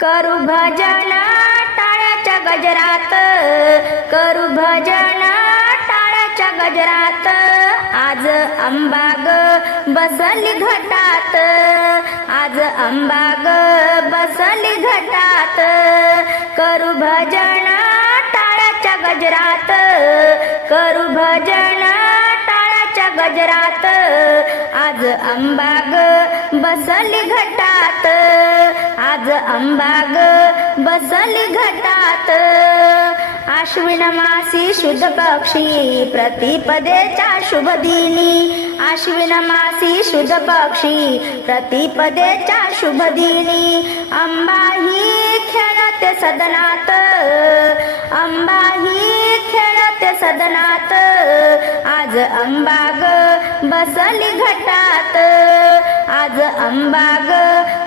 करू भजन टाळ्याच्या गजरात. करू भजन टाळ्याच्या गजरात. आज अंबाग बसली घटात. आज अंबाग बसली घटात. करू भजन टाळ्याच्या गजरात. करू भजन टाळ्याच्या गजरात. आज अंबाग बसली घटात. आज अंबाग बसली घटात. आश्विन मासी शुद्ध पक्षी प्रतिपदेच्या शुभ दिनी. आश्विन मासी शुद्ध पक्षी प्रतिपदेच्या शुभ दिनी. अंबाही खेळते सदनात. अंबाही खेळते सदनात. आज अंबाग बसली घटात. आज अंबाग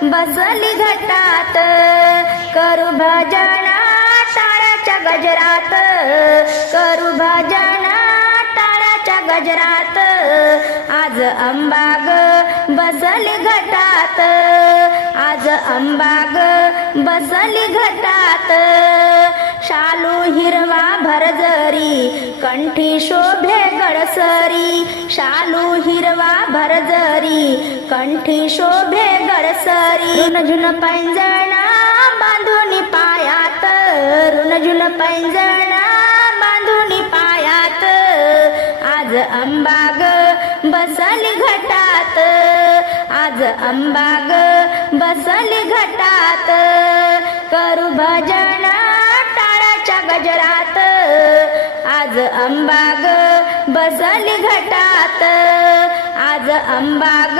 बसली घटात. करू भजना टाळ्याच्या गजरात. करू भजना टाळ्याच्या गजरात. आज अंबाग बसली घटात. आज अंबाग बसली घटात. शालू हिरवा भरजरी कंठी शोभे गडसरी. शालू हिरवा भरजरी कंठी शोभे गडसरी. ऋणझुन पैंजणा बांधून पायात ऋणझुन पैंजणा बांधून पायात. आज अंबाग बसली घटात आज अंबाग बसली घटात. करू भजन टाळाच्या गजरात आज अंबाग बसली घटात. आज अंबाग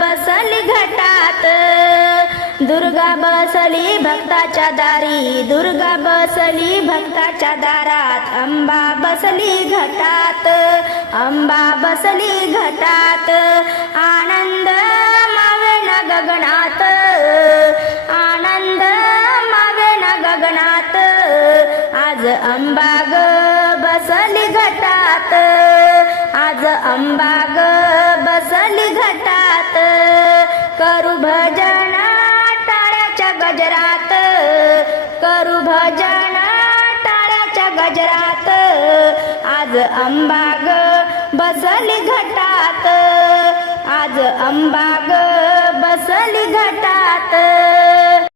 बसली घटात. दुर्गा बसली भक्ताच्या दारी. दुर्गा बसली भक्ताच्या दारात. अंबा बसली घटात. अंबा बसली घटात. आनंद मावे न गगनात. आनंद मावे न गगनात. आज अंबाग बसली घटात. आज अंबाग करू भजन टाळ्याच्या गजरात. करू भजन टाळ्याच्या गजरात. आज अंबाग बसली घटात. आज अंबाग बसली घटात.